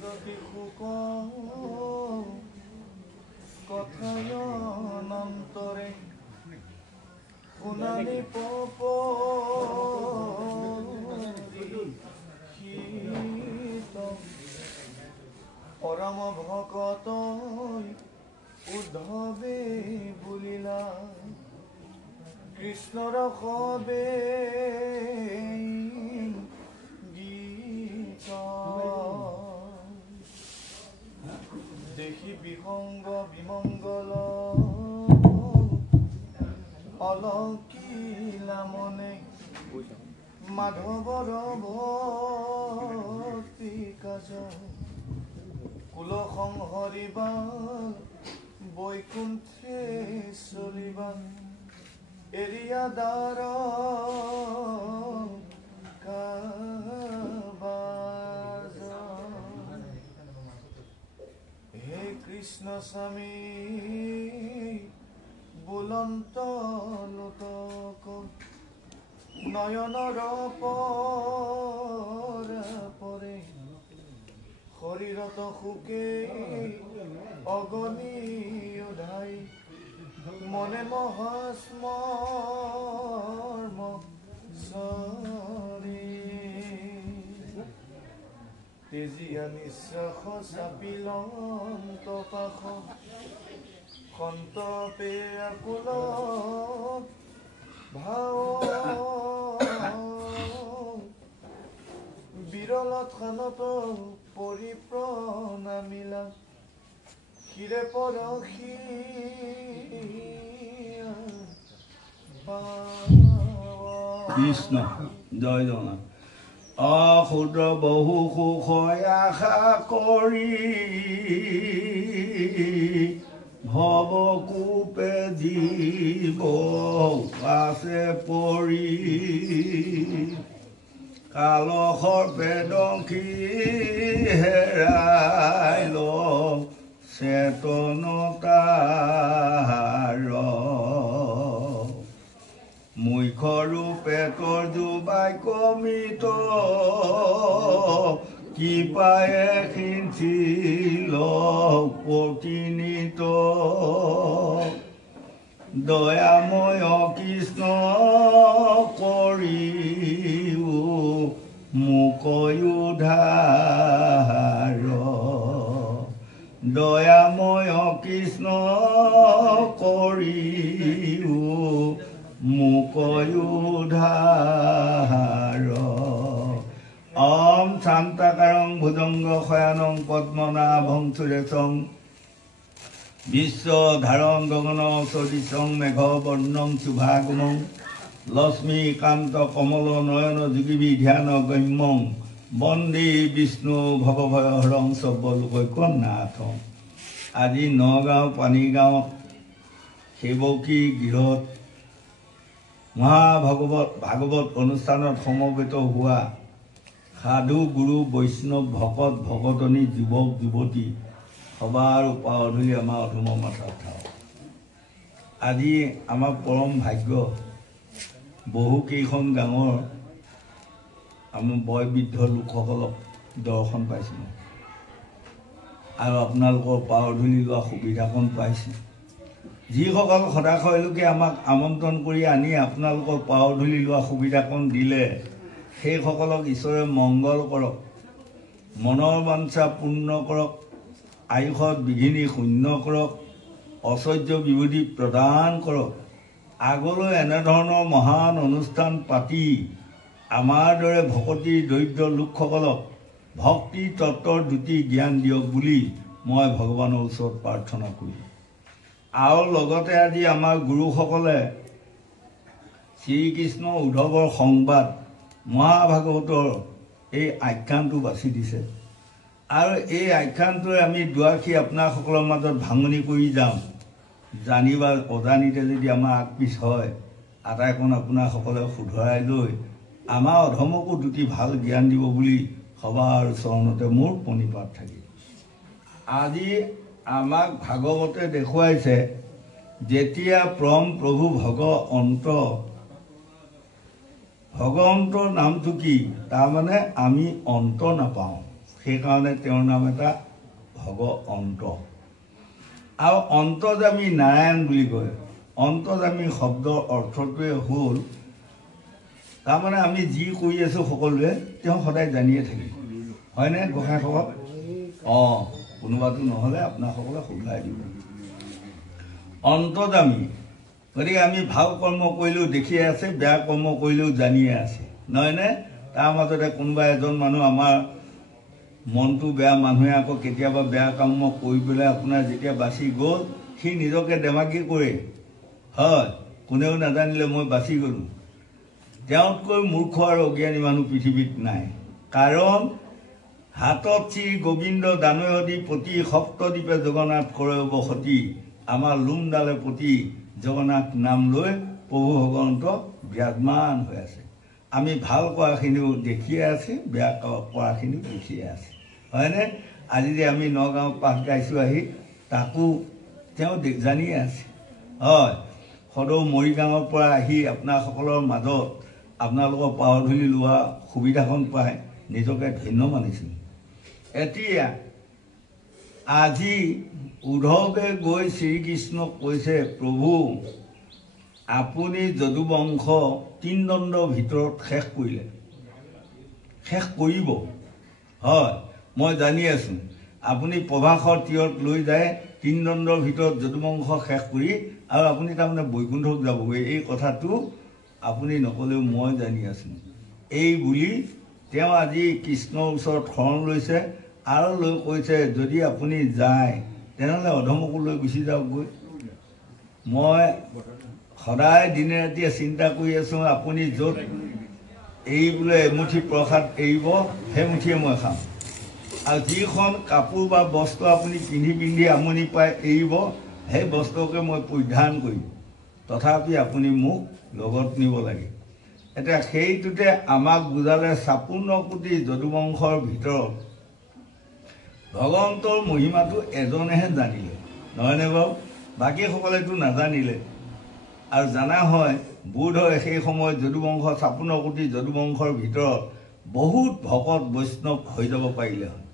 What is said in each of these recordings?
দতি সুখ কথায় অনন্তরে শুনানি পপ পরম ভকত উদ্ধবে বুলিলা কৃষ্ণর সবে গীত দেখি বিহংগ বিমঙ্গল অলকিলা মনে মাধৱৰ ভক্তি কাজ কুল সংহৰিবা বৈকুণ্ঠে চলিবা এৰিয়া দ্বাৰ কাবাজ হে কৃষ্ণ স্বামী বুলন্ত লোতক নয়নৰ পৰে শৰীৰত সুকে অগণী উধাই মনে মহাস্মৰ্ম চৰি তেজিয়া নিশ্বাস চাপিলন্ত পাশ সন্তপে আকুল ভাও বিৰল থানত পৰিপ্ৰণামিলা শিৰে পৰশি কৃষ্ণ জয় জগন্নাথ অক্ষুদ্ৰ বহু সুখ আশা কৰি ভৱ কূপে জীৱ আছে পৰি কাল সৰ্পে দংশি হেৰাই ল চেতনতাৰ মুখ্য ৰূপে তোৰ জুবাই কমিত কি পায়ে সিঞ্চিল প্ৰতিনিত দয়াময় কৃষ্ণ কৰিও মোক উদ্ধাৰ দয়াময় কৃষ্ণ কৰিও মোক উদ্ধাৰ ওম শান্তাকাৰং ভুজংগ শয়ানং পদ্মনাভং সুৰেশং বিশ্বধাৰং গগন সদৃশং মেঘবৰ্ণং শুভাগমং লক্ষ্মীকান্ত কমল নয়ন যোগীবি ধ্যান গম্যং বন্দে বিষ্ণু ভৱভয়হৰং সৰ্বলোকৈকনাথং। আজি নগাঁও পানীগাঁৱত সেৱকী গৃহত ভাগৱত অনুষ্ঠানত সমবেত হোৱা সাধু গুৰু বৈষ্ণৱ ভকত ভকতনী যুৱক যুৱতী সবাৰ পাৱধূলি আমাৰ অধম মাথাত থাকক। আজি আমাৰ পৰম ভাগ্য বহুকেইখন গাঁৱৰ আমাৰ বয়বৃদ্ধ লোকসকলক দৰ্শন পাইছিলোঁ আৰু আপোনালোকৰ পাৱধূলি লোৱা সুবিধাকণ পাইছোঁ। যিসকল সদাশয় লোকে আমাক আমন্ত্ৰণ কৰি আনি আপোনালোকৰ পাৱধূলি লোৱা সুবিধাকণ দিলে সেইসকলক ঈশ্বৰে মংগল কৰক, মনৰ বাঞ্ছা পূৰ্ণ কৰক, আয়ুষত বিঘিনি শূন্য কৰক, ঐশ্বৰ্য বিবুধি প্ৰদান কৰক। আগলৈ এনেধৰণৰ মহান অনুষ্ঠান পাতি আমাৰ দৰে ভকতিৰ দৰিদ্ৰ লোকসকলক ভক্তি তত্ত্বৰ দ্যুতি জ্ঞান দিয়ক বুলি মই ভগৱানৰ ওচৰত প্ৰাৰ্থনা কৰিছোঁ। আৰু লগতে আজি আমাৰ গুৰুসকলে শ্ৰীকৃষ্ণ উদ্ধৱৰ সংবাদ মহাভাগৱতৰ এই আখ্যানটো বাছি দিছে আৰু এই আখ্যানটোৱে আমি দুআষী আপোনাসকলৰ মাজত ভাঙনি কৰি যাম। জানিবা অজানিতে যদি আমাৰ আগপিছ হয় আটাইকণ আপোনাসকলে শুধৰাই লৈ আমাৰ অধমকো দুটি ভাল জ্ঞান দিব বুলি সবাৰ চৰণতে মোৰ প্ৰণিপাত থাকিল। আজি আমাক ভাগৱতে দেখুৱাইছে যেতিয়া পৰম প্ৰভু ভগৱন্তৰ নামটো কি, তাৰমানে আমি অন্ত নাপাওঁ। সেইকাৰণে তেওঁৰ নাম এটা ভগৱন্ত। আৰু অন্তৰ্যামী নাৰায়ণ বুলি কয়। অন্তৰ্যামী শব্দৰ অৰ্থটোৱে হ'ল তাৰমানে আমি যি কৰি আছোঁ সকলোৱে তেওঁ সদায় জানিয়ে থাকিব, হয়নে গোসাঁইসকল? কোনোবাটো নহ'লে আপোনাসকলে শুধৰাই দিব। অন্তৰ্যামী গতিকে আমি ভাল কৰ্ম কৰিলেও দেখিয়ে আছে, বেয়া কৰ্ম কৰিলেও জানিয়ে আছে, নহয়নে? তাৰ মাজতে কোনোবা এজন মানুহ আমাৰ মনটো বেয়া মানুহে আকৌ কেতিয়াবা বেয়া কাম কৰি পেলাই আপোনাৰ যেতিয়া বাচি গ'ল সি নিজকে দেমাকি কৰে, হয়, কোনেও নাজানিলে মই বাচি গ'লোঁ। তেওঁতকৈ মূৰ্খ আৰু অজ্ঞানী মানুহ পৃথিৱীত নাই। কাৰণ হাতত শ্ৰী গোবিন্দ দানয়দী প্ৰতি সপ্তদ্বীপে জগন্নাথ কৰে বসতি, আমাৰ লোমডালে প্ৰতি জগন্নাথ নাম লৈ প্ৰভু ভগৱন্ত বিৰাজমান হৈ আছে। আমি ভাল কৰাখিনিও দেখিয়ে আছে, বেয়া কৰাখিনিও দেখিয়ে আছে, হয়নে? আজি যে আমি নগাঁৱত পাঠ গাইছোঁ আহি, তাকো তেওঁ জানিয়ে আছে, হয়। সদৌ মৰিগাঁৱৰ পৰা আহি আপোনাসকলৰ মাজত আপোনালোকৰ পাৱধূলি লোৱা সুবিধাখন পাই নিজকে ধন্য মানিছোঁ। এতিয়া আজি উদ্ধৱে গৈ শ্ৰীকৃষ্ণক কৈছে, প্ৰভু আপুনি যদুবংশ 3 দণ্ডৰ ভিতৰত শেষ কৰিলে, শেষ কৰিব, হয়, মই জানি আছোঁ। আপুনি প্ৰভাসৰ তীৰত লৈ যায় 3 দণ্ডৰ ভিতৰত যদুবংশ শেষ কৰি আৰু আপুনি তাৰমানে বৈকুণ্ঠক যাবগৈ, এই কথাটো আপুনি নক'লেও মই জানি আছোঁ। এই বুলি তেওঁ আজি কৃষ্ণৰ ওচৰত শৰণ লৈছে আৰু লৈ কৈছে যদি আপুনি যায় তেনেহ'লে অধমকো লৈ গুচি যাওকগৈ। মই সদায় দিনে ৰাতিয়ে চিন্তা কৰি আছোঁ, আপুনি য'ত এই বোলে এমুঠি প্ৰসাদ এৰিব সেইমুঠিয়ে মই খাম, আৰু যিখন কাপোৰ বা বস্ত্ৰ আপুনি পিন্ধি আমনি পাই এৰিব সেই বস্ত্ৰকে মই পৰিধান কৰিম, তথাপি আপুনি মোক লগত নিব লাগে। এতিয়া সেইটোতে আমাক বুজালে 56 কোটি যদুবংশৰ ভিতৰত ভগৱন্তৰ মহিমাটো এজনেহে জানিলে, নহয়নে বাৰু? বাকীসকলেতো নাজানিলে। আৰু জানা হয় বোধ হয় সেই সময়ত যদুবংশ 56 কোটি যদুবংশৰ ভিতৰত বহুত ভকত বৈষ্ণৱ হৈ যাব পাৰিলে হয়।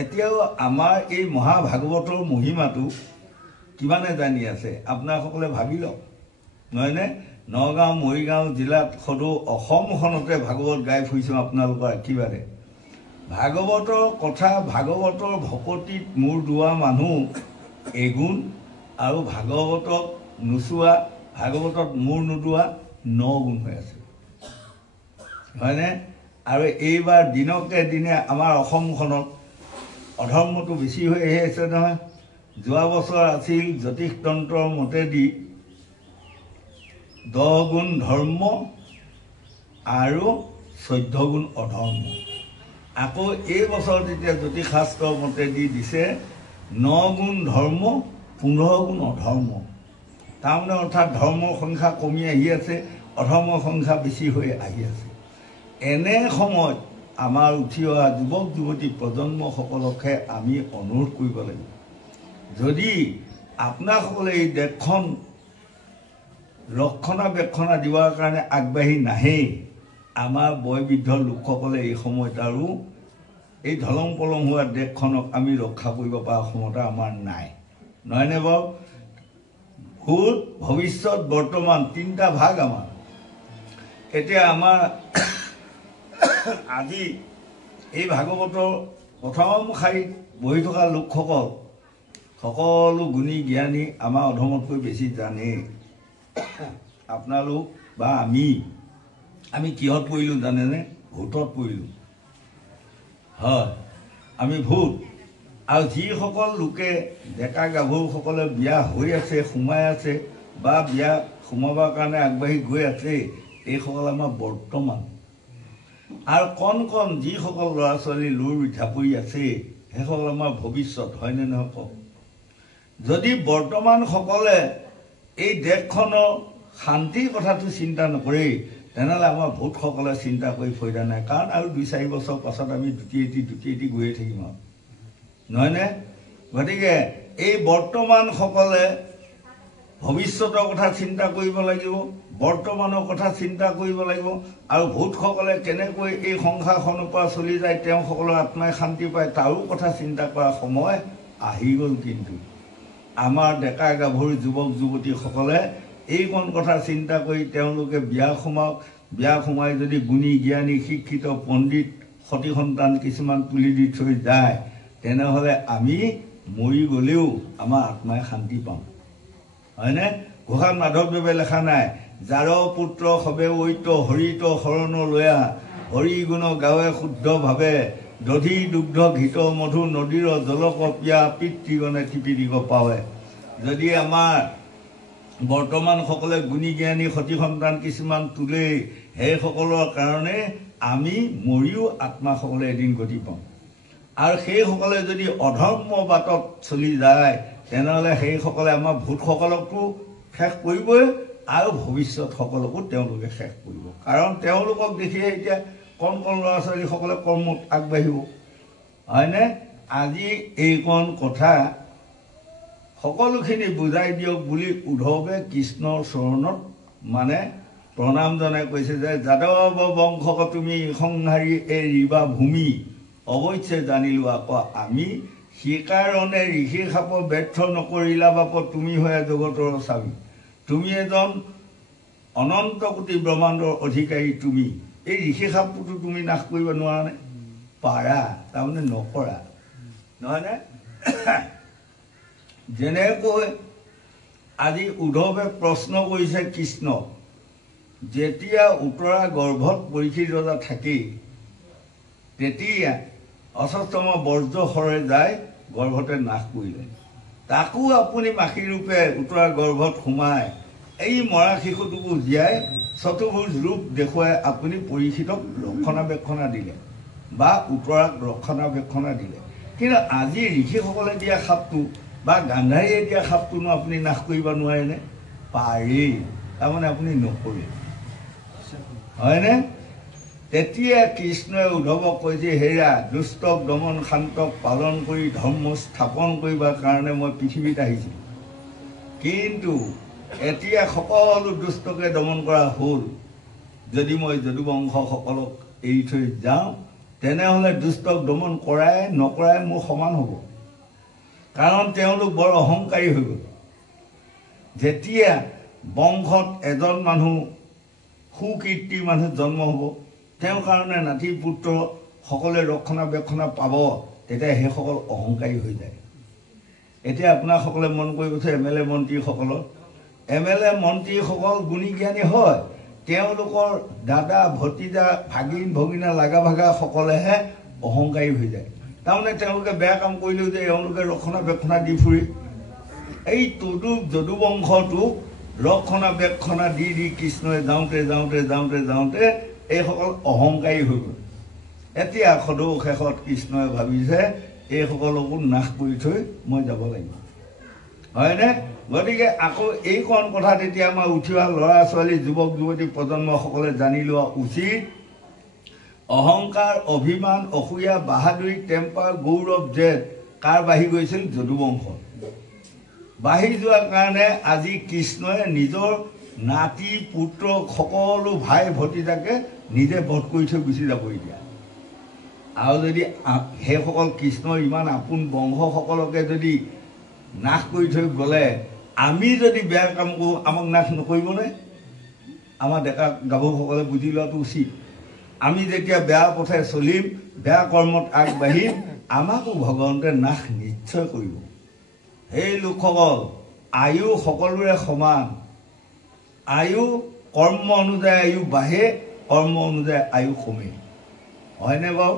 এতিয়াও আমাৰ এই মহাভাগৱতৰ মহিমাটো কিমানে জানি আছে আপোনাসকলে ভাবি লওক, নহয়নে? নগাঁও মৰিগাঁও জিলাত সদৌ অসমখনতে ভাগৱত গাই ফুৰিছোঁ আপোনালোকৰ আশীৰ্বাদে। ভাগৱতৰ কথা, ভাগৱতৰ ভকতিত মূৰ দোৱা মানুহ এগুণ, আৰু ভাগৱতক নোচোৱা, ভাগৱতত মূৰ নোদোৱা 9 গুণ হৈ আছে, হয়নে? আৰু এইবাৰ দিনকে দিনে আমাৰ অসমখনত অধৰ্মটো বেছি হৈ আহি আছে নহয়। যোৱা বছৰ আছিল জ্যোতিষতন্ত্ৰৰ মতেদি 10 গুণ ধৰ্ম আৰু 14 গুণ অধৰ্ম। আকৌ এই বছৰ যেতিয়া জ্যোতিষশাস্ত্ৰৰ মতেদি দিছে 9 গুণ ধৰ্ম 15 গুণ অধৰ্ম। তাৰমানে অৰ্থাৎ ধৰ্মৰ সংখ্যা কমি আহি আছে, অধৰ্মৰ সংখ্যা বেছি হৈ আহি আছে। এনে সময়ত আমাৰ উঠি অহা যুৱক যুৱতী প্ৰজন্মসকলকহে আমি অনুৰোধ কৰিব লাগিব, যদি আপোনাসকলে এই দেশখন ৰক্ষণাবেক্ষণা দিবৰ কাৰণে আগবাঢ়ি নাহেই, আমাৰ বয়বৃদ্ধ লোকসকলে এই সময়ত আৰু এই ধলং পলং হোৱা দেশখনক আমি ৰক্ষা কৰিব পৰা ক্ষমতা আমাৰ নাই, নহয়নে বাৰু? ভূত ভৱিষ্যত বৰ্তমান 3টা ভাগ আমাৰ। এতিয়া আমাৰ আজি এই ভাগৱতৰ প্ৰথম শাৰীত বহি থকা লোকসকল সকলো গুণী জ্ঞানী আমাৰ অধমতকৈ বেছি জানে। আপোনালোক বা আমি কিহত পৰিলোঁ জানেনে? ভূতত পৰিলোঁ, হয়, আমি ভূত। আৰু যিসকল লোকে ডেকা গাভৰুসকলে বিয়া হৈ আছে, সোমাই আছে বা বিয়া সোমাবৰ কাৰণে আগবাঢ়ি গৈ আছে, এইসকল আমাৰ বৰ্তমান। আৰু কণ যিসকল ল'ৰা ছোৱালী লুৰ ঝাপৰি আছে সেইসকল আমাৰ ভৱিষ্যত, হয়নে নহয় কওক? যদি বৰ্তমানসকলে এই দেশখনৰ শান্তিৰ কথাটো চিন্তা নকৰেই তেনেহ'লে আমাৰ ভোটসকলে চিন্তা কৰি ফাইদা নাই। কাৰণ আৰু 2-4 বছৰ পাছত আমি দুটি এটি গৈয়ে থাকিম আৰু, নহয়নে? গতিকে এই বৰ্তমানসকলে ভৱিষ্যতৰ কথা চিন্তা কৰিব লাগিব, বৰ্তমানৰ কথা চিন্তা কৰিব লাগিব, আৰু ভূতসকলে কেনেকৈ এই সংসাৰখনৰ পৰা চলি যায়, তেওঁসকলৰ আত্মাই শান্তি পায়, তাৰো কথা চিন্তা কৰাৰ সময় আহি গ'ল। কিন্তু আমাৰ ডেকা গাভৰু যুৱক যুৱতীসকলে এইকণ কথা চিন্তা কৰি তেওঁলোকে বিয়া সোমাই যদি গুণী জ্ঞানী শিক্ষিত পণ্ডিত সতী সন্তান কিছুমান তুলি দি থৈ যায়, তেনেহ'লে আমি মৰি গ'লেও আমাৰ আত্মাই শান্তি পাওঁ, হয়নে? গোসাঁই মাধৱদেৱে লেখা নাই, যাৰ পুত্ৰ সবে ঐত হৰিত শৰণ লয়া, হৰি গুণ গাৱে শুদ্ধভাৱে, দধি দুগ্ধ ঘিত মধু নদীৰ জলক পিয়া, পিতৃগণে টিপি দিব পাৱে। যদি আমাৰ বৰ্তমানসকলে গুণী জ্ঞানী সতী সন্তান কিছুমান তোলে, সেইসকলৰ কাৰণে আমি মৰিও আত্মাসকলে এদিন গতি পাওঁ। আৰু সেইসকলে যদি অধৰ্ম বাটত চলি যায়, তেনেহ'লে সেইসকলে আমাৰ ভূতসকলকো শেষ কৰিবই, আৰু ভৱিষ্যতসকলকো তেওঁলোকে শেষ কৰিব। কাৰণ তেওঁলোকক দেখিয়ে এতিয়া কণ কণ ল'ৰা ছোৱালীসকলে কৰ্মত আগবাঢ়িব, হয়নে? আজি এইকণ কথা সকলোখিনি বুজাই দিয়ক বুলি উদ্ধৱে কৃষ্ণৰ চৰণত মানে প্ৰণাম জনাই কৈছে যে, যাদৱ বংশক তুমি সংহাৰী এৰিবা ভূমি, অৱশ্যে জানিলো আকৌ আমি, সেইকাৰণে ঋষি সাপ ব্যৰ্থ নকৰিলা বাপ, তুমি হয় জগতৰ স্বামী, তুমি এজন অনন্ত কোটি ব্ৰহ্মাণ্ডৰ অধিকাৰী। তুমি এই ঋষি সাপটোতো তুমি নাশ কৰিব নোৱাৰানে? পাৰা, তাৰমানে নকৰা, নহয়নে? যেনেকৈ আজি উদ্ধৱে প্ৰশ্ন কৰিছে কৃষ্ণক, যেতিয়া উত্তৰা গৰ্ভত পৰীক্ষিত ৰজা থাকেই, তেতিয়া অশ্বত্থাম বজ্ৰশৰে যায় গৰ্ভতে নাশ কৰিলে, তাকো আপুনি মাখি ৰূপে উত্তৰা গৰ্ভত সোমাই এই মৰা শিশুটোকো জীয়াই চতুৰ্ভুজ ৰূপ দেখুৱাই আপুনি পৰীক্ষিতক ৰক্ষণাবেক্ষণা দিলে বা উত্তৰাক ৰক্ষণাবেক্ষণা দিলে। কিন্তু আজি ঋষিসকলে দিয়া সাপটো বা গান্ধাৰীয়ে দিয়া সাপটোনো আপুনি নাশ কৰিব নোৱাৰেনে? পাৰেই, তাৰমানে আপুনি নকৰে, হয়নে? তেতিয়া কৃষ্ণই উদ্ধৱক কৈছে, হেৰা দুষ্টক দমন শান্তক পালন কৰি ধৰ্ম স্থাপন কৰিবৰ কাৰণে মই পৃথিৱীত আহিছিলোঁ, কিন্তু এতিয়া সকলো দুষ্টকে দমন কৰা হ'ল। যদি মই যদুবংশসকলক এৰি থৈ যাওঁ, তেনেহ'লে দুষ্টক দমন কৰাই নকৰাই মোৰ সমান হ'ব, কাৰণ তেওঁলোক বৰ অহংকাৰী হৈ গ'ল। যেতিয়া বংশত এজন মানুহ সুকীৰ্তি মানুহ জন্ম হ'ব, তেওঁৰ কাৰণে নাতি পুত্ৰ সকলোৱে ৰক্ষণাবেক্ষণা পাব, তেতিয়া সেইসকল অহংকাৰী হৈ যায়। এতিয়া আপোনাসকলে মন কৰিবচোন, MLA মন্ত্ৰীসকলৰ MLA মন্ত্ৰীসকল গুণী জ্ঞানী হয়, তেওঁলোকৰ দাদা ভতিজা ভাগিন ভগিনা লাগা ভাগাসকলেহে অহংকাৰী হৈ যায়। তাৰমানে তেওঁলোকে বেয়া কাম কৰিলেও যে এওঁলোকে ৰক্ষণাবেক্ষণা দি ফুৰি, এই যদুবংশটোক ৰক্ষণাবেক্ষণা দি দি কৃষ্ণই যাওঁতে এইসকল অহংকাৰী হৈ গ'ল। এতিয়া সদৌ শেষত কৃষ্ণই ভাবিছে এইসকলকো নাশ কৰি থৈ মই যাব লাগিব, হয়নে? গতিকে আকৌ এইকণ কথা তেতিয়া আমাৰ উঠি অহা ল'ৰা ছোৱালী যুৱক যুৱতী প্ৰজন্মসকলে জানি লোৱা উচিত। অহংকাৰ অভিমান অসূয়া বাহাদুৰি টেম্পাৰ গৌৰৱ জেদ কাৰ বাঢ়ি গৈছিল? যদুবংশ বাঢ়ি যোৱাৰ কাৰণে আজি কৃষ্ণই নিজৰ নাতি পুত্ৰ সকলো ভাই ভতিজাকে নিজে বধ কৰি থৈ গুচি যাব। এতিয়া আৰু যদি সেইসকল কৃষ্ণৰ ইমান আপোন বংশসকলকে যদি নাশ কৰি থৈ গ'লে, আমি যদি বেয়া কাম কৰোঁ আমাক নাশ নকৰিবনে? আমাৰ ডেকা গাভৰুসকলে বুজি লোৱাটো উচিত। আমি যেতিয়া বেয়া পথে চলিম, বেয়া কৰ্মত আগবাঢ়িম, আমাকো ভগৱন্তে নাশ নিশ্চয় কৰিব। সেই লোকসকল আয়ু সকলোৰে সমান, আয়ু কৰ্ম অনুযায়ী আয়ু বাঢ়ে, কৰ্ম অনুযায়ী আয়ু কমে, হয়নে বাৰু?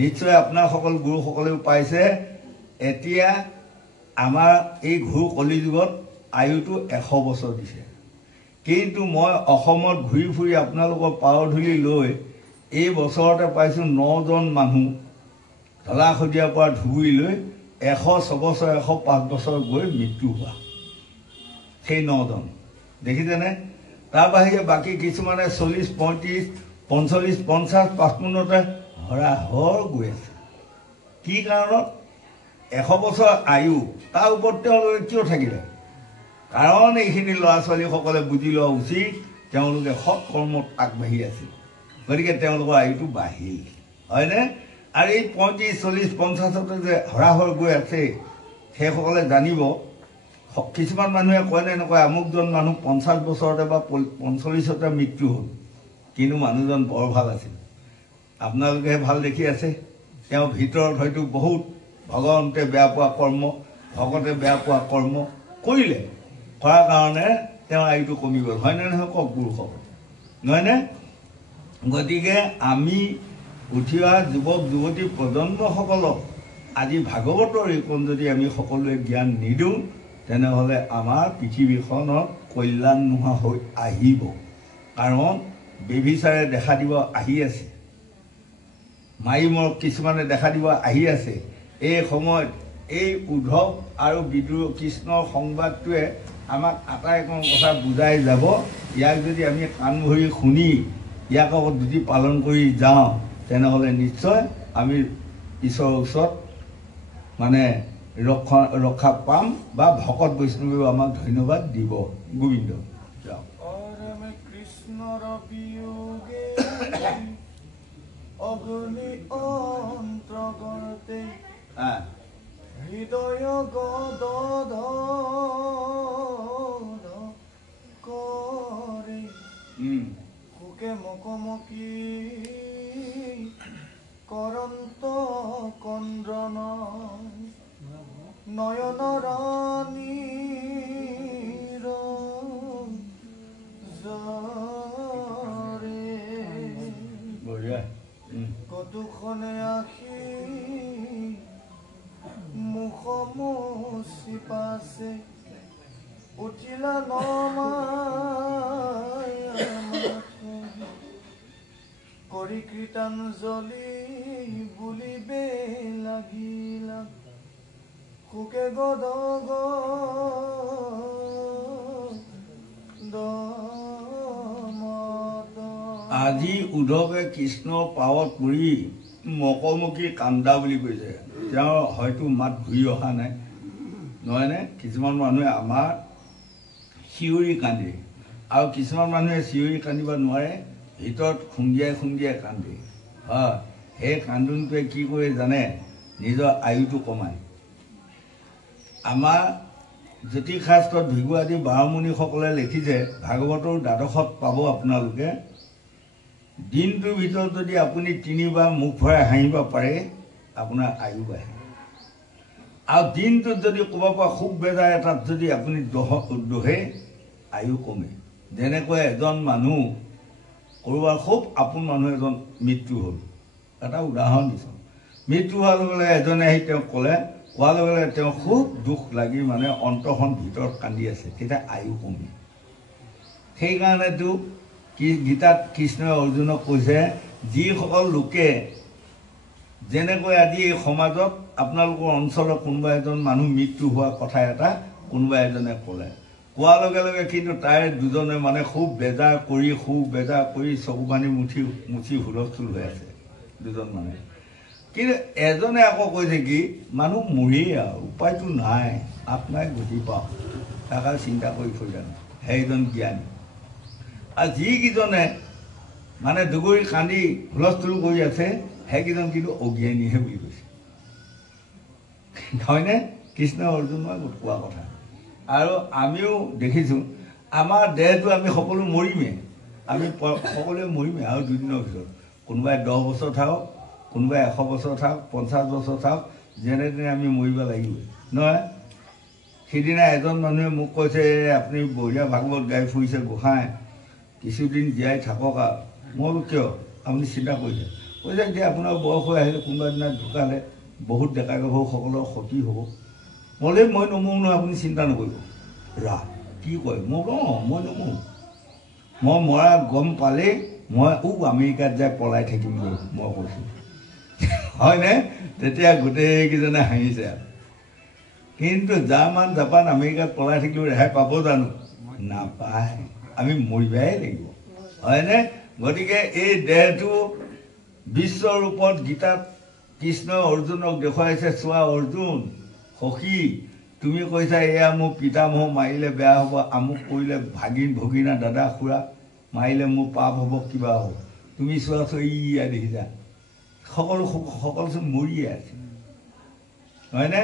নিশ্চয় আপোনাৰসকল গুৰুসকলেও পাইছে, এতিয়া আমাৰ এই ঘূৰ কলিযুগত আয়ুটো 100 বছৰ দিছে, কিন্তু মই অসমত ঘূৰি ফুৰি আপোনালোকৰ পাৱধূলি লৈ এই বছৰতে পাইছোঁ 9জন মানুহ ঢলাশদিয়াৰ পৰা ধুবুৰীলৈ 106 বছৰ 105 বছৰ গৈ মৃত্যু হোৱা, সেই 9জন দেখিছেনে? তাৰ বাহিৰে বাকী কিছুমানে 40, 35, 45, 50, 55তে হৰাহৰ গৈ আছে। কি কাৰণত? 100 বছৰ আয়ু, তাৰ ওপৰত তেওঁলোকে কিয় থাকিলে? কাৰণ এইখিনি ল'ৰা ছোৱালীসকলে বুজি লোৱা উচিত তেওঁলোকে সৎ কৰ্মত আগবাঢ়ি আছিল গতিকে তেওঁলোকৰ আয়ুটো বাঢ়িল হয়নে আৰু এই 35-40-50 যে হৰাহৰ গৈ আছে সেইসকলে জানিব কিছুমান মানুহে কয় নে নকয় আমুকজন মানুহ 50 বছৰতে বা 45তে মৃত্যু হ'ল কিন্তু মানুহজন বৰ ভাল আছিল আপোনালোকে ভাল দেখি আছে তেওঁ ভিতৰত হয়তো বহুত ভগৱন্তে বেয়া পোৱা কৰ্ম ভগতে বেয়া পোৱা কৰ্ম কৰিলে কৰাৰ কাৰণে তেওঁ আয়ুটো কমি গ'ল হয়নে নহয় কওক গুৰুসকল নহয়নে গতিকে আমি উঠি অহা যুৱক যুৱতী প্ৰজন্মসকলক আজি ভাগৱতৰ এইকণ যদি আমি সকলোৱে জ্ঞান নিদিওঁ তেনেহ'লে আমাৰ পৃথিৱীখনত কল্যাণ নোহোৱা হৈ আহিব কাৰণ বেবিচাৰে দেখা দিব আহি আছে মাইমৰক কিছুমানে দেখা দিব আহি আছে এই সময়ত এই উদ্ধৱ আৰু বিদুৰ কৃষ্ণৰ সংবাদটোৱে আমাক আটাইকণ কথা বুজাই যাব ইয়াক যদি আমি কাণ ভৰি শুনি ইয়াক আকৌ যদি পালন কৰি যাওঁ তেনেহ'লে নিশ্চয় আমি ঈশ্বৰৰ ওচৰত মানে ৰক্ষা পাম বা ভকত বৈষ্ণৱেও আমাক ধন্যবাদ দিব গোবিন্দ কৃষ্ণৰ বিয়োগে অগ্নি অন্তৰ্গতে হৃদয় গদধ কৰে সুকে মকমকী কৰন্ত কন্দ্ৰন নয়নৰাণীৰ জৰে কদুখনে আখি মুখ মুচি পাছে উঠিলা কৰি কীৰ্তঞ্জলি বুলিবে লাগিলা সুকে গদ আজি উদ্ধৱে কৃষ্ণৰ পাৱত পৰি মকমকী কান্দা বুলি কৈছে তেওঁ হয়তো মাত ঘূৰি অহা নাই নহয়নে কিছুমান মানুহে আমাৰ চিঞৰি কান্দে আৰু কিছুমান মানুহে চিঞৰি কান্দিব নোৱাৰে ভিতৰত খুন্দিয়াই খুন্দিয়াই কান্দে হয় সেই কান্দোনটোৱে কি কৰে জানে নিজৰ আয়ুটো কমায় আমাৰ জ্যোতিষশাস্ত্ৰত ভিগু আদি বাৰমুনিসকলে লিখিছে ভাগৱতৰ দ্বাদশত পাব আপোনালোকে দিনটোৰ ভিতৰত যদি আপুনি 3বাৰ মুখ ভৰাই হাঁহিব পাৰে আপোনাৰ আয়ু বাঢ়ে আৰু দিনটোত যদি ক'ৰবাৰ পৰা খুব বেজাৰ এটাত যদি আপুনি দোহে আয়ু কমে যেনেকৈ এজন মানুহ ক'ৰবাৰ খুব আপোন মানুহ এজন মৃত্যু হ'ল এটা উদাহৰণ দিছোঁ মৃত্যু হোৱাৰ লগে লগে এজনে আহি তেওঁক ক'লে কোৱাৰ লগে লগে তেওঁ খুব দুখ লাগি মানে অন্তৰখন ভিতৰত কান্দি আছে তেতিয়া আয়ু কমে সেইকাৰণেতো গীতাত কৃষ্ণই অৰ্জুনক কৈছে যিসকল লোকে যেনেকৈ আজি এই সমাজত আপোনালোকৰ অঞ্চলৰ কোনোবা এজন মানুহ মৃত্যু হোৱা কথা এটা কোনোবা এজনে ক'লে কোৱাৰ লগে লগে কিন্তু তাইৰ দুজনে মানে খুব বেজাৰ কৰি চকু পানী মুঠি হুলস্থুল হৈ আছে দুজন মানুহে কিন্তু এজনে আকৌ কৈছে কি মানুহ মৰিয়ে আৰু উপায়টো নাই আত্মাই গতি পাওঁ তাক আৰু চিন্তা কৰি থৈ জানো সেইজন জ্ঞানী আৰু যিকেইজনে মানে দুগৰি কান্দি হুলস্থুল কৰি আছে সেইকেইজন কিন্তু অজ্ঞানীহে বুলি কৈছে হয়নে কৃষ্ণ অৰ্জুনক কোৱা কথা আৰু আমিও দেখিছোঁ আমাৰ দেহটো আমি সকলো মৰিমেই আমি সকলোৱে মৰিমেই আৰু দুদিনৰ ভিতৰত কোনোবাই 10 বছৰ থাকক কোনোবাই 100 বছৰ থাকক 50 বছৰ থাকক যেনে তেনে আমি মৰিব লাগিবই নহয় সেইদিনা এজন মানুহে মোক কৈছে আপুনি বঢ়িয়া ভাগৱত গাই ফুৰিছে গোসাঁই কিছুদিন জীয়াই থাকক আৰু মই বোলো কিয় আপুনি চিন্তা কৰিছে কৈছে এতিয়া আপোনাৰ বয়স হৈ আহিলে কোনোবা দিনা ঢুকালে বহুত ডেকা গাভৰুসকলৰ ক্ষতি হ'ব মই নমৰো নহয় আপুনি চিন্তা নকৰিব ৰা কি কয় মই বোলো মই নমৰো মই মৰা গম পালেই মই আমেৰিকাত যাই পলাই থাকিম বুলি মই কৈছোঁ হয়নে তেতিয়া গোটেইকেইজনে হাঁহিছে কিন্তু জাৰ্মান জাপান আমেৰিকাত পলাই থাকিলেও ৰেহাই পাব জানো নাপায় আমি মৰিবাই লাগিব হয়নে গতিকে এই দেহটো বিশ্বৰ ৰূপত গীতাত কৃষ্ণই অৰ্জুনক দেখুৱাইছে চোৱা অৰ্জুন সখী তুমি কৈছা এয়া মোৰ পিতামহ মাৰিলে বেয়া হ'ব, আমুক কৰিলে ভাগিন ভগিনা দাদা খুৰা মাৰিলে মোৰ পাপ হ'ব, কিবা হ'ব। তুমি চোৱাচোন ইয়া দেখিছা সকলোচোন মৰিয়ে আছে, হয়নে?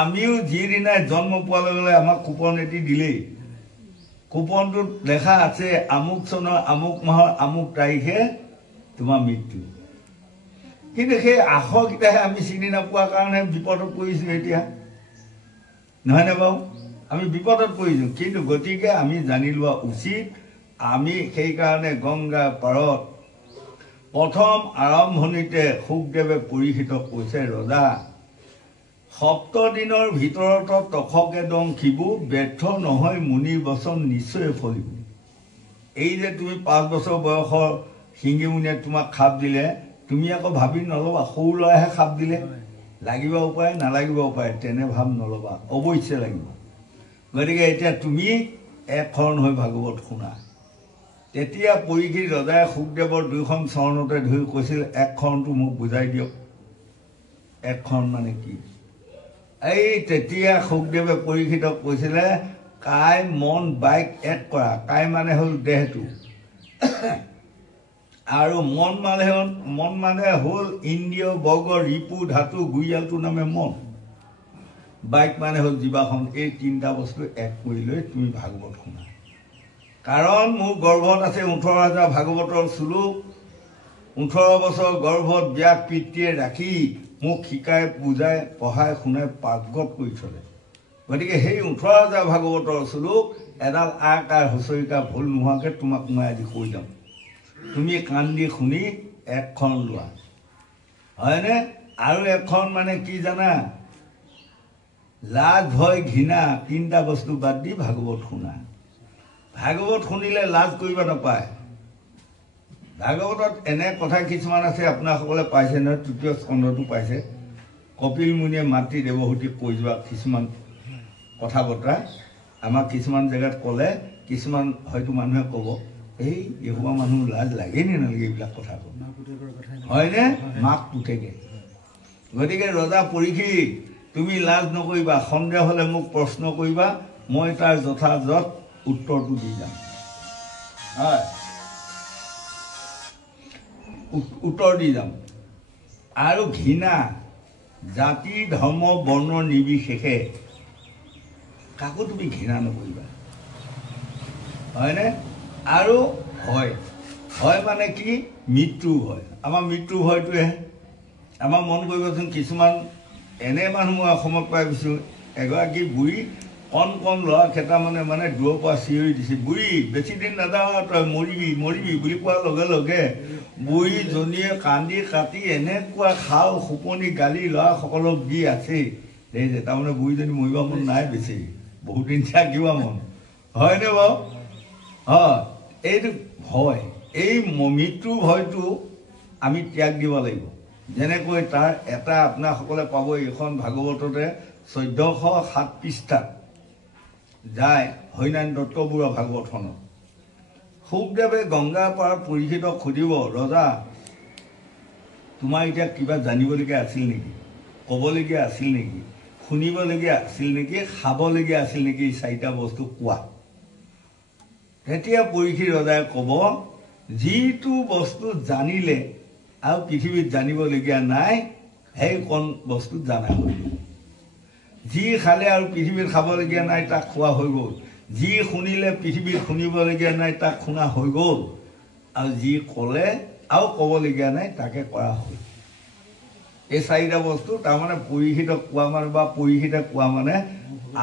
আমিও যিদিনাই জন্ম পোৱাৰ লগে লগে আমাক কুপন এটি দিলেই, কুপনটোত লেখা আছে আমুক চনৰ আমুক মাহৰ আমুক তাৰিখে তোমাৰ মৃত্যু। কিন্তু সেই আখৰকেইটাহে আমি চিনি নোপোৱাৰ কাৰণে বিপদত পৰিছোঁ এতিয়া, নহয়নে বাৰু? আমি বিপদত পৰিছোঁ। কিন্তু গতিকে আমি জানি লোৱা উচিত। আমি সেইকাৰণে গংগাৰ পাৰত প্ৰথম আৰম্ভণিতে শুকদেৱে পৰীক্ষিতক কৈছে, ৰজা 7 দিনৰ ভিতৰত তখকে দং খিবু, ব্যৰ্থ নহয় মুনিৰ বচন নিশ্চয় ফলিব। এই যে তুমি 5 বছৰ বয়সৰ শিঙিমুনিয়ে তোমাক খাপ দিলে, তুমি আকৌ ভাবি নল'বা সৰু ল'ৰাইহে খাপ দিলে, লাগিবও পাৰে নালাগিবও পাৰে, তেনে ভাৱ নল'বা, অৱশ্যে লাগিব। গতিকে এতিয়া তুমি একশৰণ হৈ ভাগৱত শুনা। তেতিয়া পৰীক্ষিত ৰজাই শুকদেৱৰ 2খন চৰণতে ধৰি কৈছিল, একশৰণটো মোক বুজাই দিয়ক, একশৰণ মানে কি? এই তেতিয়া শুকদেৱে পৰীক্ষিতক কৈছিলে, কায় মন বাইক এক কৰা। কায় মানে হ'ল দেহটো, আৰু মন মানে হ'ল ইন্দ্ৰিয় বৰ্গ ৰিপু ধাতু গুৰিয়ালটো নামে মন, বাইক মানে হ'ল জীৱাখন। এই 3টা বস্তু এক কৰি লৈ তুমি ভাগৱত শুনা। কাৰণ মোৰ গৰ্ভত আছে 18,000 ভাগৱতৰ শ্লোক। 18 বছৰ গৰ্ভত ব্যাস পিতৃয়ে ৰাখি মোক শিকাই বুজাই পঢ়াই শুনাই পাৰ্গত কৰি থলে। গতিকে সেই 18,000 ভাগৱতৰ শ্লোক এডাল আকাৰ হুঁচৰিকা ভুল নোহোৱাকৈ তোমাক মই আজি কৈ যাম। তুমি কাণ দি শুনি একশৰণ লোৱা, হয়নে? আৰু একশৰণ মানে কি জানা? লাজ ভয় ঘৃণা 3টা বস্তু বাদ দি ভাগৱত শুনা। ভাগৱত শুনিলে লাজ কৰিব নাপায়। ভাগৱতত এনে কথা কিছুমান আছে, আপোনাসকলে পাইছে নহয়, 3য় স্কন্ধটো পাইছে। কপিল মুনিয়ে মাতৃ দেৱহূতিক কৈ যোৱা কিছুমান কথা বতৰা আমাক কিছুমান জেগাত ক'লে, কিছুমান হয়তো মানুহে ক'ব, এই এসোপা মানুহ লাজ লাগে নে নালাগে এইবিলাক কথা ক'ব, হয়নে? মাক পুতেকে। গতিকে ৰজা পৰীক্ষিত, তুমি লাজ নকৰিবা, সন্দেহ হ'লে মোক প্ৰশ্ন কৰিবা, মই তাৰ যথাযথ উত্তৰটো দি যাম। হয়, উত্তৰ দি যাম। আৰু ঘৃণা জাতি ধৰ্ম বৰ্ণ নিৰ্বিশেষে কাকো তুমি ঘৃণা নকৰিবা, হয়নে? আৰু ভয়, ভয় মানে কি? মৃত্যু ভয়। আমাৰ মৃত্যু ভয়টোহে। আমাৰ মন কৰিবচোন, কিছুমান এনে মানুহ মই অসমত পাই গৈছোঁ, এগৰাকী বুঢ়ী কণ ল'ৰা কেইটামানে দূৰৰ পৰা চিঞৰি দিছে, বুঢ়ী বেছি দিন নাযাওঁ, তই মৰিবি মৰিবি বুলি কোৱাৰ লগে লগে বুঢ়ীজনীয়ে কান্দি কাটি এনেকুৱা খাও সোপনি গালি ল'ৰাসকলক দি আছে, এই যে তাৰমানে বুঢ়ীজনী মৰিব মন নাই বেছি, বহুত দিন থাকিব মন, হয়নে বাৰু? হয়, এইটো ভয়, এই মৃত্যু ভয়টো আমি ত্যাগ দিব লাগিব। যেনেকৈ তাৰ এটা আপোনাসকলে পাব, এইখন ভাগৱততে 1407 পৃষ্ঠাত যায়, হৰিনাৰায়ণ দত্তবৰুৱা ভাগৱতখনত। শুকদেৱে গংগাৰ পাৰত পৰীক্ষিতক সুধিব, ৰজা তোমাৰ এতিয়া কিবা জানিবলগীয়া আছিল নেকি, ক'বলগীয়া আছিল নেকি, শুনিবলগীয়া আছিল নেকি, খাবলগীয়া আছিল নেকি? এই 4টা বস্তু কোৱা। তেতিয়া পৰীক্ষিত ৰজাই ক'ব, যিটো বস্তু জানিলে আৰু পৃথিৱীত জানিবলগীয়া নাই, সেই কণ বস্তু জানা হৈ গ'ল। যি খালে আৰু পৃথিৱীত খাবলগীয়া নাই, তাক খোৱা হৈ গ'ল। যি শুনিলে পৃথিৱীত শুনিবলগীয়া নাই, তাক শুনা হৈ গ'ল। আৰু যি ক'লে আৰু ক'বলগীয়া নাই, তাকে কৰা হ'ল। এই 4টা বস্তু তাৰমানে পৰীক্ষিতক কোৱা মানে বা পৰীক্ষিতে কোৱা মানে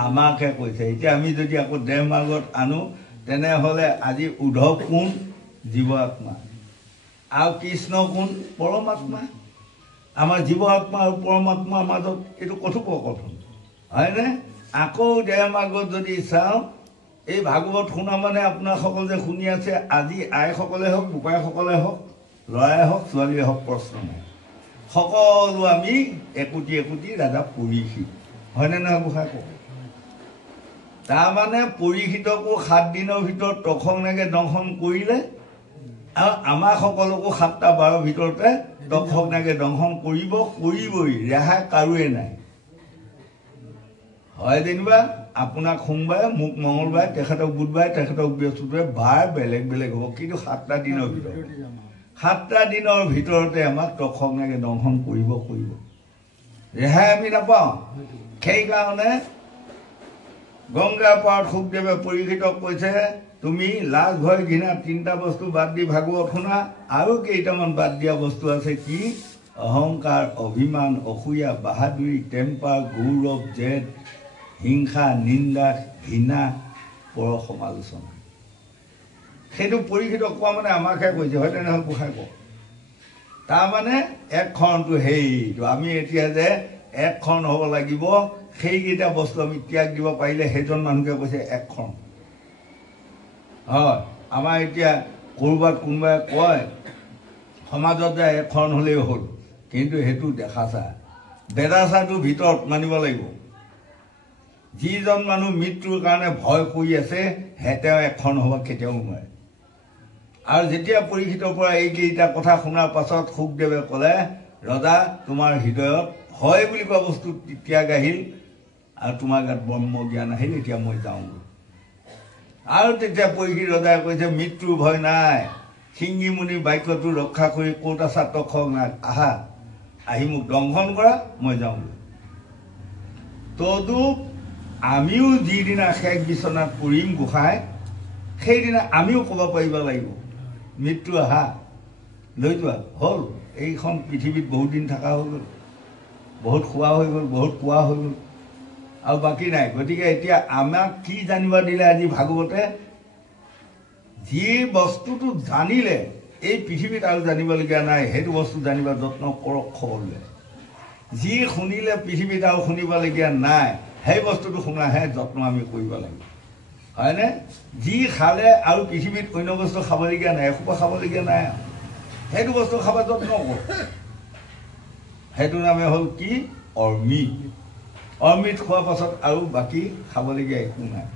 আমাকে কৈছে। এতিয়া আমি যদি আকৌ দেহ মাৰ্গত আনো, তেনেহ'লে আজি উদ্ধৱ কোন? জীৱ আত্মা। আৰু কৃষ্ণ কোন? পৰমাত্মা। আমাৰ জীৱ আত্মা আৰু পৰমাত্মাৰ মাজত এইটো কথোপকথন, হয়নে? আকৌ দেহ মাৰ্গত যদি চাওঁ, এই ভাগৱত শুনা মানে আপোনাৰসকল যে শুনি আছে, আজি আইসকলে হওক, বোপাইসকলে হওক, ল'ৰাই হওক, ছোৱালীয়ে হওক, প্ৰশ্ন নাই, সকলো আমি একোটি একোটি ৰাজা পৰীক্ষিত, হয়নে নহয় গোসাঁই কওক? তাৰমানে পৰীক্ষিতকো 7 দিনৰ ভিতৰত তক্ষকনাগে দংশন কৰিলে, আৰু আমাৰ সকলোকো 7টা 12 ভিতৰতে তক্ষকনাগে দংশন কৰিবই, ৰেহাই কাৰোৱে নাই, হয় যেনিবা আপোনাক সোমবাৰে মোক মঙলবাৰে তেখেতক বুধবাৰে তেখেতক বৃহস্পতিবাৰে বাৰ বেলেগ বেলেগ হ'ব কিন্তু 7টা দিনৰ ভিতৰত 7টা দিনৰ ভিতৰতে আমাক তখংগে দংশন কৰিব ৰেহাই আমি নাপাওঁ সেইকাৰণে গংগা পাৰত শুকদেৱে পৰীক্ষিতক কৈছে তুমি লাজ ভয় ঘৃণা 3টা বস্তু বাদ দি ভাগৱত শুনা আৰু কেইটামান বাদ দিয়া বস্তু আছে কি অহংকাৰ অভিমান অসূয়া বাহাদুৰি টেম্পাৰ গৌৰৱ জেদ হিংসা নিন্দা ঘৃণা পৰ সমালোচনা সেইটো পৰীক্ষিতক কোৱা মানে আমাকহে কৈছে হয় তেনেহ'লে গোসাঁই কওক তাৰমানে একখনটো সেইটো আমি এতিয়া যে একখন হ'ব লাগিব সেইকেইটা বস্তু আমি ত্যাগ দিব পাৰিলে সেইজন মানুহকে কৈছে একখন হয় আমাৰ এতিয়া ক'ৰবাত কোনোবাই কয় সমাজত যে এখন হ'লেই হ'ল কিন্তু সেইটো দেখা চায় বেদাচাৰটোৰ ভিতৰত মানিব লাগিব যিজন মানুহ মৃত্যুৰ কাৰণে ভয় কৰি আছে তেওঁ এখন হ'ব কেতিয়াও নোৱাৰে আৰু যেতিয়া পৰীক্ষিতৰ পৰা এইকেইটা কথা শুনাৰ পাছত শুকদেৱে ক'লে ৰজা তোমাৰ হৃদয়ত হয় বুলি কোৱা বস্তু ত্যাগ আহিল আৰু তোমাৰ গাত ব্ৰহ্ম জ্ঞান আহিল এতিয়া মই যাওঁগৈ আৰু তেতিয়া পৰীক্ষিত ৰজাই কৈছে মৃত্যুৰ ভয় নাই সিংহী মুনিৰ বাক্যটো ৰক্ষা কৰি ক'ত আছা তখং আহা আহি মোক দংশন কৰা মই যাওঁগৈ তদুপ আমিও যিদিনা শেষ বিচনাত পৰিম গোসাঁই সেইদিনা আমিও ক'ব পাৰিব লাগিব মৃত্যু আহা লৈ যোৱা হ'ল এইখন পৃথিৱীত বহুত দিন থকা হৈ গ'ল বহুত খোৱা হৈ গ'ল বহুত কোৱা হৈ গ'ল আৰু বাকী নাই গতিকে এতিয়া আমাক কি জানিব দিলে আজি ভাগৱতে যি বস্তুটো জানিলে এই পৃথিৱীত আৰু জানিবলগীয়া নাই সেইটো বস্তু জানিব যত্ন কৰক খবৰলৈ যি শুনিলে পৃথিৱীত আৰু শুনিবলগীয়া নাই সেই বস্তুটো শুনাহে যত্ন আমি কৰিব লাগিব হয়নে যি খালে আৰু পৃথিৱীত অন্য বস্তু খাবলগীয়া নাই এসোপা খাবলগীয়া নাই সেইটো বস্তু খাব যত্ন কৰক সেইটো নামে হ'ল কি অমৃত খোৱাৰ পাছত আৰু বাকী খাবলগীয়া একো নাই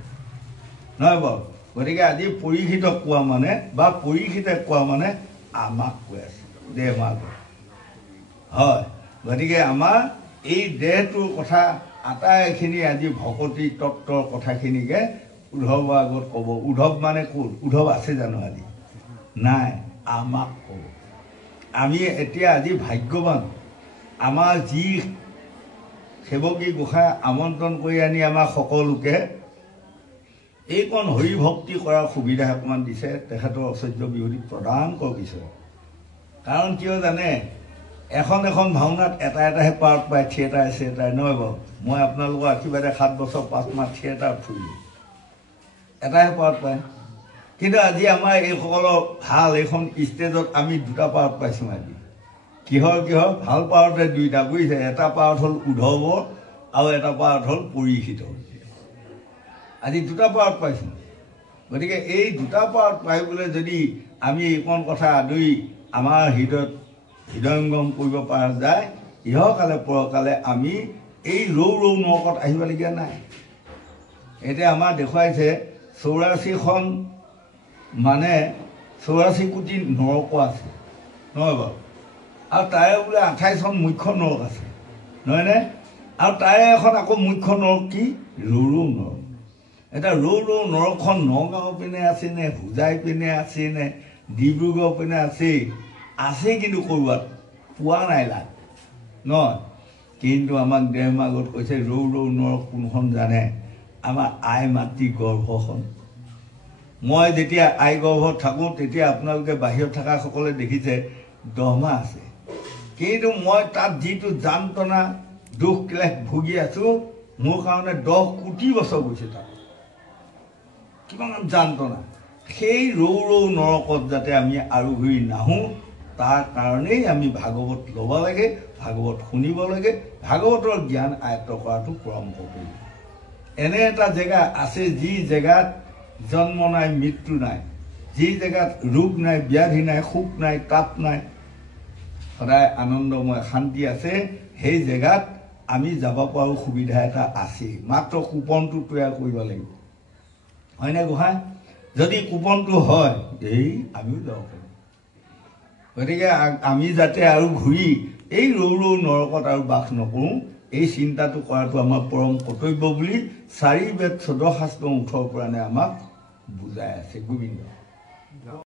নহয় বাৰু গতিকে আজি পৰীক্ষিতক কোৱা মানে বা পৰীক্ষিতে কোৱা মানে আমাক কৈ আছে দেহ মাক হয় গতিকে আমাৰ এই দেহটোৰ কথা আটাইখিনি আজি ভকতি তত্ত্বৰ কথাখিনিকে উদ্ধৱৰ আগত ক'ব উদ্ধৱ মানে ক'ত উদ্ধৱ আছে জানো আজি নাই আমাক ক'ব আমি এতিয়া আজি ভাগ্যৱান আমাৰ যি সেৱকী গোসাঁই আমন্ত্ৰণ কৰি আনি আমাৰ সকলোকে এইকণ হৰি ভক্তি কৰাৰ সুবিধা অকণমান দিছে তেখেতৰ ঐশ্বৰ্য বিহুতি প্ৰদান কৰিছে কাৰণ কিয় জানে এখন ভাওনাত এটাহে পাৰ্ট পায় থিয়েটাৰ চিয়েটাৰ নহয় বাৰু মই আপোনালোকৰ আশীৰ্বাদে 7 বছৰ 5 মাহ থিয়েটাৰত ফুৰিলোঁ এটাহে পাৰ্ট পায় কিন্তু আজি আমাৰ এইসকলৰ ভাল এইখন ষ্টেজত আমি 2টা পাৰ্ট পাইছোঁ আজি কিহৰ ভাল পাৰ্টে 2টা বুজিছে এটা পাৰ্ট হ'ল উদ্ধৱৰ আৰু এটা পাৰ্ট হ'ল পৰীক্ষিত আজি 2টা পাৰ্ট পাইছোঁ গতিকে এই 2টা পাৰ্ট পাইবলৈ যদি আমি এইকণ কথা আদৰি আমাৰ হৃদয়ংগম কৰিব পৰা যায় ইহকালে পৰকালে আমি এই ৰৌ নৰকত আহিবলগীয়া নাই এতিয়া আমাৰ দেখুৱাইছে 84খন মানে 84 কোটি নৰক আছে নহয় বাৰু আৰু তাৰে বোলে 28খন মুখ্য নৰক আছে নহয়নে আৰু তাৰে এখন আকৌ মুখ্য নৰক কি ৰৌ নৰক এটা ৰৌ নৰকখন নগাঁও পিনে আছে নে হোজাই পিনে আছে নে ডিব্ৰুগড় পিনে আছে কিন্তু ক'ৰবাত পোৱা নাই লাভ নহয় কিন্তু আমাক দেহমাগত কৈছে ৰৌ নৰক কোনখন জানে আমাৰ আই মাতৃ গৰ্ভখন মই যেতিয়া আই গৰ্ভত থাকোঁ তেতিয়া আপোনালোকে বাহিৰত থকাসকলে দেখিছে 10 মাহ আছে কিন্তু মই তাত যিটো যান্ত্ৰণা দুখ ক্লেশ ভুগি আছোঁ মোৰ কাৰণে 10 কোটি বছৰ গৈছে তাত কিমান যান্ত্ৰণা সেই ৰৌ নৰকত যাতে আমি আৰু ঘূৰি নাহোঁ তাৰ কাৰণেই আমি ভাগৱত ল'ব লাগে ভাগৱত শুনিব লাগে ভাগৱতৰ জ্ঞান আয়ত্ত কৰাটো পৰম কৰ্তব্য এনে এটা জেগা আছে যি জেগাত জন্ম নাই মৃত্যু নাই যি জেগাত ৰোগ নাই ব্যাধি নাই সুখ নাই তাপ নাই সদায় আনন্দময় শান্তি আছে সেই জেগাত আমি যাব পাৰোঁ সুবিধা এটা আছে মাত্ৰ কুপনটো তৈয়াৰ কৰিব লাগিব হয়নে গোসাঁই যদি কুপনটো হয় আমিও যাব পাৰিম গতিকে আমি যাতে আৰু ঘূৰি এই ৰৌ নৰকত আৰু বাস নকৰোঁ এই চিন্তাটো কৰাটো আমাৰ পৰম কৰ্তব্য বুলি 4 বেদ 14 শাস্ত্ৰ 18 পুৰাণে আমাক বুজাই আছে। গোবিন্দ।